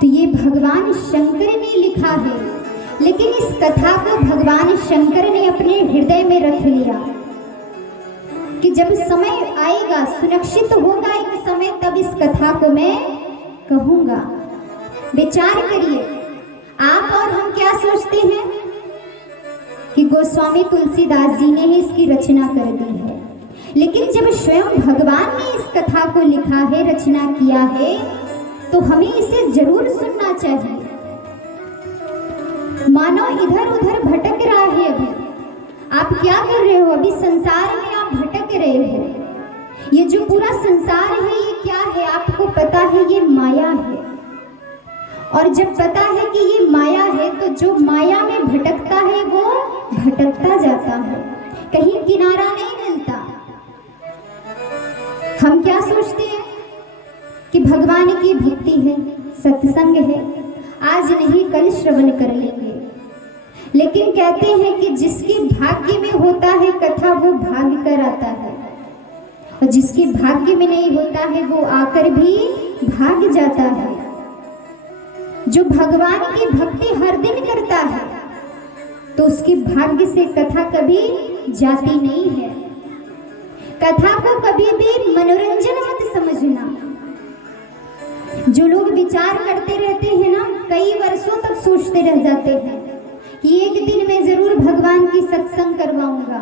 तो ये भगवान शंकर ने लिखा है, लेकिन इस कथा को भगवान शंकर ने अपने हृदय में रख लिया कि जब समय आएगा, सुनिश्चित होगा एक समय, तब इस कथा को मैं कहूँगा। विचार करिए, आप और हम क्या सोचते हैं कि गोस्वामी तुलसीदास जी ने ही इसकी रचना कर दी है, लेकिन जब स्वयं भगवान ने इस कथा को लिखा है, रचना किया है, तो हमें इसे जरूर सुनना चाहिए। मानव इधर उधर भटक रहा है। अभी आप क्या कर रहे हो? अभी संसार में आप भटक रहे हो। ये जो पूरा संसार है, ये क्या है? आपको पता है ये माया है। और जब पता है कि ये माया है, तो जो माया में भटकता है वो भटकता जाता है, कहीं किनारा नहीं मिलता। हम क्या सोचते हैं कि भगवान की भक्ति है, सत्संग है, आज नहीं कल श्रवण कर लेंगे, लेकिन कहते हैं कि जिसके भाग्य में होता है कथा, वो भाग कर आता है, और जिसके भाग्य में नहीं होता है वो आकर भी भाग जाता है। जो भगवान की भक्ति हर दिन करता है, तो उसके भाग्य से कथा कभी जाती नहीं है। कथा को कभी भी मनोरंजन मत समझना। जो लोग विचार करते रहते हैं ना, कई वर्षों तक सोचते रह जाते हैं कि एक दिन मैं जरूर भगवान की सत्संग करवाऊंगा,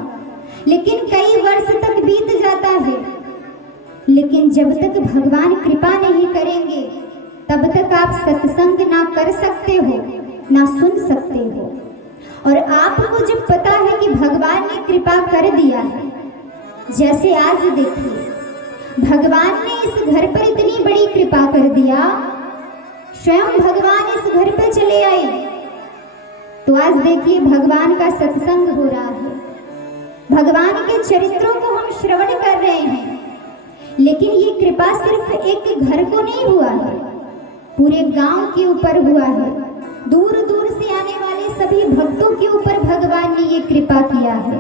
लेकिन कई वर्ष तक बीत जाता है, लेकिन जब तक भगवान कृपा नहीं करेंगे, तब तक आप सत्संग ना कर सकते हो, ना सुन सकते हो। और आपको जब पता है कि भगवान ने कृपा कर दिया है, जैसे आज देखिए, भगवान ने इस घर पर इतनी बड़ी कृपा कर दिया, स्वयं भगवान इस घर पर चले आए, तो आज देखिए भगवान का सत्संग हो रहा है, भगवान के चरित्रों को हम श्रवण कर रहे हैं। लेकिन ये कृपा सिर्फ एक घर को नहीं हुआ है, पूरे गांव के ऊपर हुआ है। दूर दूर से आने वाले सभी भक्तों के ऊपर भगवान ने ये कृपा किया है।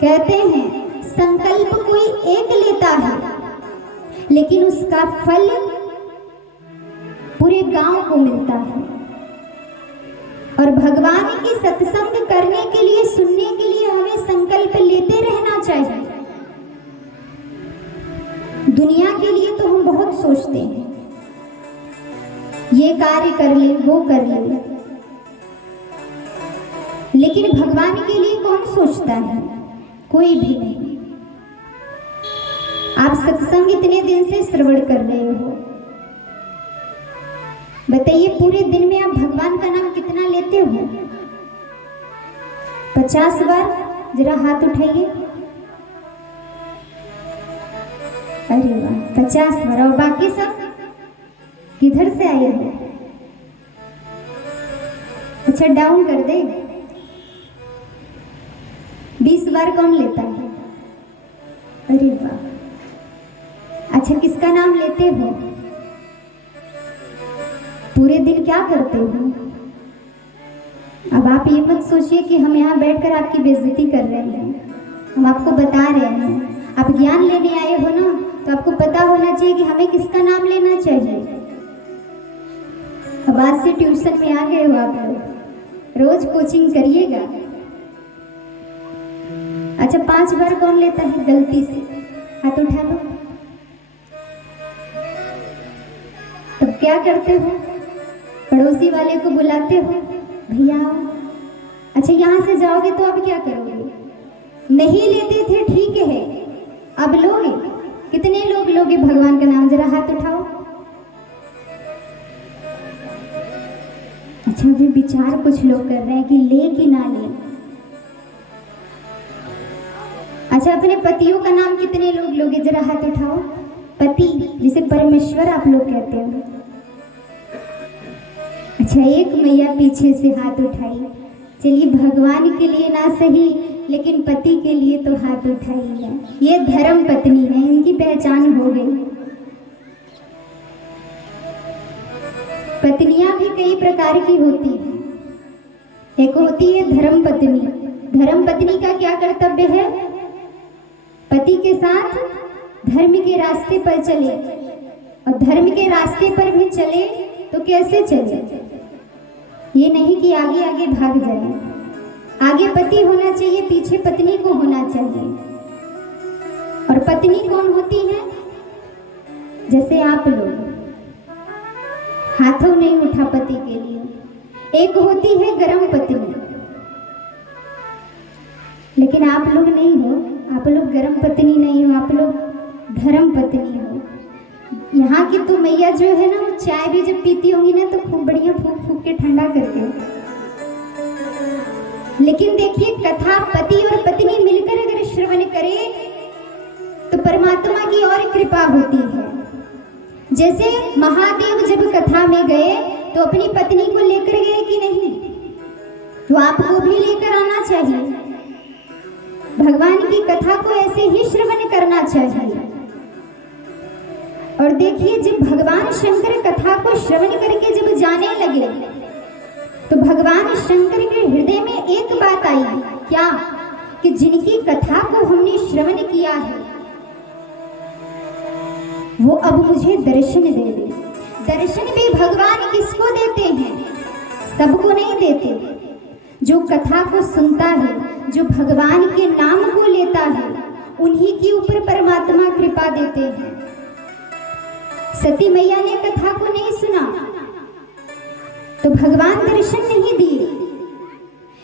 कहते हैं संकल्प कोई एक लेता है, लेकिन उसका फल पूरे गांव को मिलता है। और भगवान की सत्संग करने के लिए, सुनने के लिए हमें संकल्प लेते रहना चाहिए। दुनिया के लिए तो हम बहुत सोचते हैं, ये कार्य कर ले, वो कर ले, लेकिन भगवान के लिए कौन सोचता है? कोई भी नहीं। आप सत्संग इतने दिन से श्रवण कर रहे हो, बताइए पूरे दिन में आप भगवान का नाम कितना लेते हो? 50 बार? जरा हाथ उठाइए। अरे वाह, 50 बार। और बाकी सब किधर से आए हो? अच्छा डाउन कर दे। 20 बार कौन लेता है? अरे वाह। अच्छा किसका नाम लेते हो? पूरे दिन क्या करते हो? अब आप ये मत सोचिए कि हम यहाँ बैठकर आपकी बेइज्जती कर रहे हैं, हम आपको बता रहे हैं। आप ज्ञान लेने आए हो ना, तो आपको पता होना चाहिए कि हमें किसका नाम लेना चाहिए। अब आज से ट्यूशन में आ गए हो आप लोग, रोज कोचिंग करिएगा। अच्छा 5 बार कौन लेता है गलती से? हाथ उठा लो। तब क्या करते हो? पड़ोसी वाले को बुलाते हो, भैया। अच्छा यहाँ से जाओगे तो अब क्या करोगे? नहीं लेते थे ठीक है, अब लोगे? कितने लोग लोगे भगवान का नाम? जरा हाथ उठाओ। अच्छा अभी विचार कुछ लोग कर रहे हैं कि ले कि ना ले। अच्छा अपने पतियों का नाम कितने लोग लोगे? जरा हाथ उठाओ। पति जिसे परमेश्वर आप लोग कहते हो। अच्छा एक मैया पीछे से हाथ उठाई। चलिए भगवान के लिए ना सही, लेकिन पति के लिए तो हाथ उठाई है। ये धर्म पत्नी है, इनकी पहचान हो गई। पत्नियां भी कई प्रकार की होती हैं। एक होती है धर्म पत्नी। धर्म पत्नी का क्या कर्तव्य है? पति के साथ धर्म के रास्ते पर चले, और धर्म के रास्ते पर भी चले तो कैसे चले? ये नहीं कि आगे आगे भाग जाए। आगे पति होना चाहिए, पीछे पत्नी को होना चाहिए। और पत्नी कौन होती है? जैसे आप लोग हाथों नहीं उठा पति के लिए। एक होती है गरम पत्नी, लेकिन आप लोग नहीं हो। आप लोग गरम पत्नी नहीं हो, आप लोग धर्म पत्नी हो। यहाँ की तो मैया जो है ना, वो चाय भी जब पीती होंगी ना तो खूब बढ़िया फूक फूक के ठंडा करके। लेकिन देखिए, कथा पति और पत्नी मिलकर अगर श्रवण करे तो परमात्मा की और कृपा होती है। जैसे महादेव जब कथा में गए तो अपनी पत्नी को लेकर गए कि नहीं? तो आपको भी लेकर आना चाहिए। भगवान की कथा को ऐसे ही श्रवण करना चाहिए। और देखिए, जब भगवान शंकर कथा को श्रवण करके जब जाने लगे तो भगवान शंकर के हृदय में एक बात आई, क्या? कि जिनकी कथा को हमने श्रवण किया है वो अब मुझे दर्शन दे दे। दर्शन भी भगवान किसको देते हैं? सबको नहीं देते। जो कथा को सुनता है, जो भगवान के नाम को लेता है, उन्हीं के ऊपर परमात्मा कृपा देते हैं। सती मैया ने कथा को नहीं सुना तो भगवान दर्शन नहीं दिए,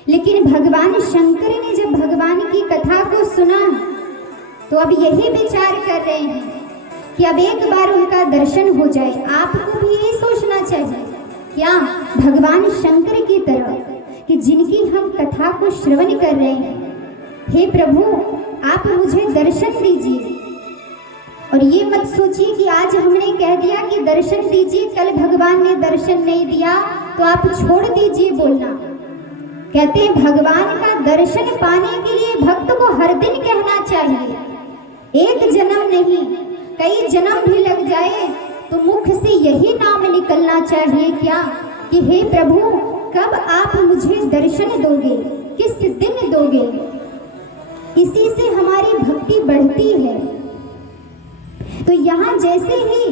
लेकिन भगवान शंकर ने जब भगवान की कथा को सुना तो अब यही विचार कर रहे हैं कि अब एक बार उनका दर्शन हो जाए। आपको भी यही सोचना चाहिए, क्या? भगवान शंकर की तरह कि जिनकी हम कथा को श्रवण कर रहे हैं, हे प्रभु आप मुझे दर्शन दीजिए। और ये मत सोचिए कि आज हमने कह दिया कि दर्शन दीजिए, कल भगवान ने दर्शन नहीं दिया तो आप छोड़ दीजिए बोलना। कहते हैं भगवान का दर्शन पाने के लिए भक्त को हर दिन कहना चाहिए। एक जन्म नहीं, कई जन्म भी लग जाए तो मुख से यही नाम निकलना चाहिए, क्या? कि हे प्रभु कब आप मुझे दर्शन दोगे, किस दिन दोगे? इसी से हमारी भक्ति बढ़ती है। तो यहाँ जैसे ही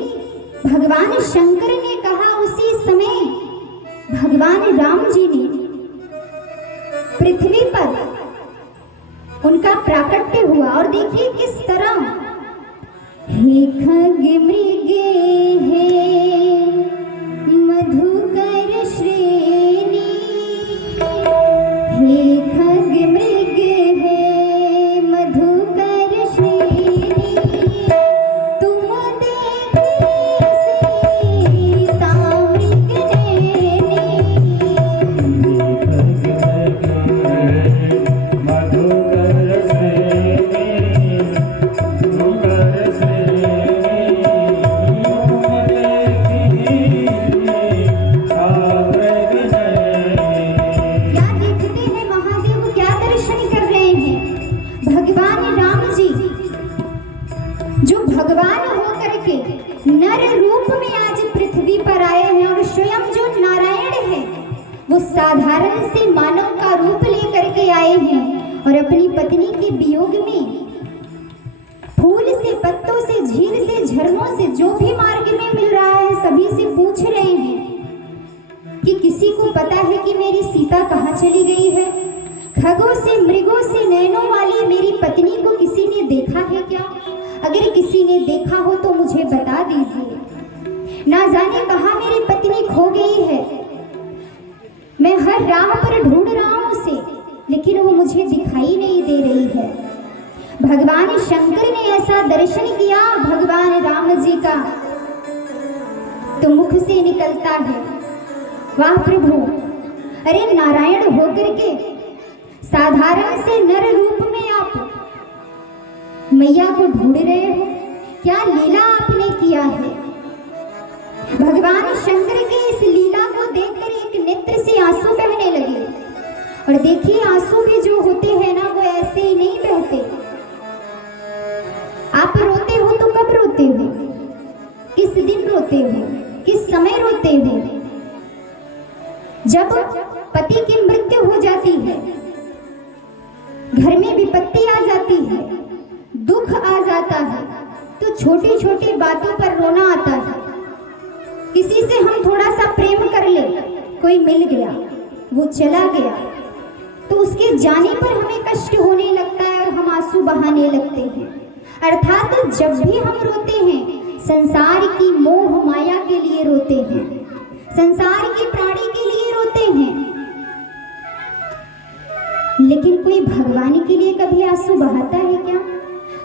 भगवान शंकर ने कहा, उसी समय भगवान राम जी ने पृथ्वी पर उनका प्राकट्य हुआ। और देखिए किस तरह, हे खग मृगे हे मधुकर श्रेणी, हे खग मृग हे मधुकर श्रेणी, तुम देखी सीता मृग नैनी। साधारण से मानव का रूप लेकर के आए हैं और अपनी पत्नी के वियोग में फूल से, पत्तों से, झील से, झरनों से, जो भी मार्ग में मिल रहा है सभी से पूछ रहे हैं कि किसी को पता है कि मेरी सीता कहाँ चली गई है? खगों से, मृगों से, नैनों वाली मेरी पत्नी को किसी ने देखा है क्या? अगर किसी ने देखा हो तो मुझे बता दीजिए। ना जाने कहाँ मेरी पत्नी खो गई है। मैं हर राह पर ढूंढ रहा हूं उसे, लेकिन वो मुझे दिखाई नहीं दे रही है। भगवान शंकर ने ऐसा दर्शन किया भगवान राम जी का तो मुख से निकलता है, वाह प्रभु, अरे नारायण होकर के साधारण से नर रूप में आप मैया को ढूंढ रहे हो, क्या लीला आपने किया है? भगवान शंकर की इस लीला को देखकर एक नेत्र से आंसू बहने लगे। और देखिए आंसू भी जो होते हैं ना, वो ऐसे ही नहीं बहते। आप रोते हो तो कब रोते हो? किस दिन रोते हो? किस समय रोते हो? जब पति की मृत्यु हो जाती है, घर में विपत्ति आ जाती है, दुख आ जाता है, तो छोटी छोटी बातों पर रोना आता है। किसी से हम थोड़ा सा प्रेम कर ले, कोई मिल गया, वो चला गया, तो उसके जाने पर हमें कष्ट होने लगता है और हम आंसू बहाने लगते हैं। अर्थात जब भी हम रोते हैं संसार की मोह माया के लिए रोते हैं, संसार की प्राणी के लिए रोते हैं। लेकिन कोई भगवान के लिए कभी आंसू बहाता है क्या?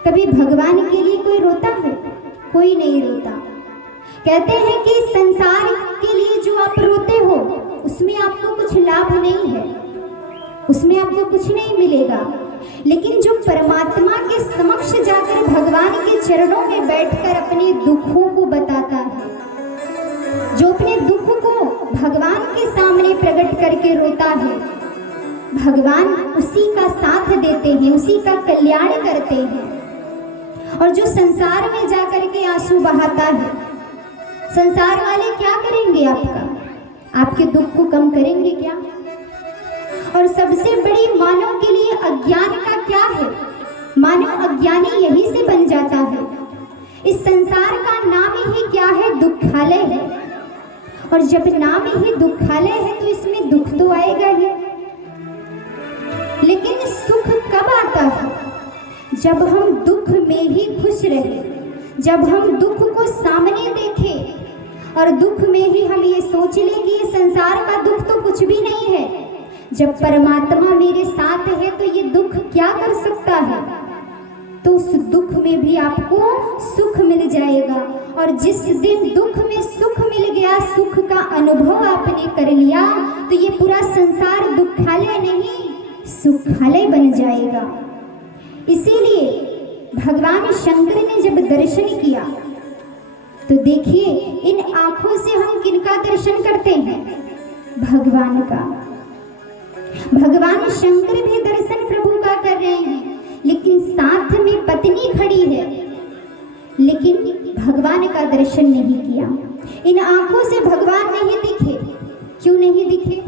कभी भगवान के लिए कोई रोता है? कोई नहीं रोता। कहते हैं कि संसार के लिए जो आप रोते हो उसमें आपको कुछ लाभ नहीं है, उसमें आपको कुछ नहीं मिलेगा। लेकिन जो परमात्मा के समक्ष जाकर भगवान के चरणों में बैठकर अपने दुखों को बताता है, जो अपने दुख को भगवान के सामने प्रकट करके रोता है, भगवान उसी का साथ देते हैं, उसी का कल्याण करते हैं। और जो संसार में जाकर के आंसू बहाता है, संसार वाले क्या करेंगे? आपके दुख को कम करेंगे क्या? और सबसे बड़ी मानव के लिए अज्ञान का क्या है? मानव अज्ञानी यही से बन जाता है। इस संसार का नाम ही क्या है? दुखालय है। और जब नाम ही दुखालय है तो इसमें दुख तो आएगा ही। लेकिन सुख कब आता है? जब हम दुख में ही खुश रहे, जब हम दुख को सामने देखें और दुख में ही हम ये सोच लें कि ये संसार का दुख तो कुछ भी नहीं है। जब परमात्मा मेरे साथ है तो ये दुख क्या कर सकता है? तो उस दुख में भी आपको सुख मिल जाएगा। और जिस दिन दुख में सुख मिल गया, सुख का अनुभव आपने कर लिया, तो ये पूरा संसार दुखालय नहीं सुखालय बन जाएगा। इसीलिए भगवान शंकर ने जब दर्शन किया तो देखिए, इन आंखों से हम किनका दर्शन करते हैं? भगवान का। भगवान शंकर भी दर्शन प्रभु का कर रहे हैं, लेकिन साथ में पत्नी खड़ी है, लेकिन भगवान का दर्शन नहीं किया। इन आंखों से भगवान नहीं दिखे। क्यों नहीं दिखे?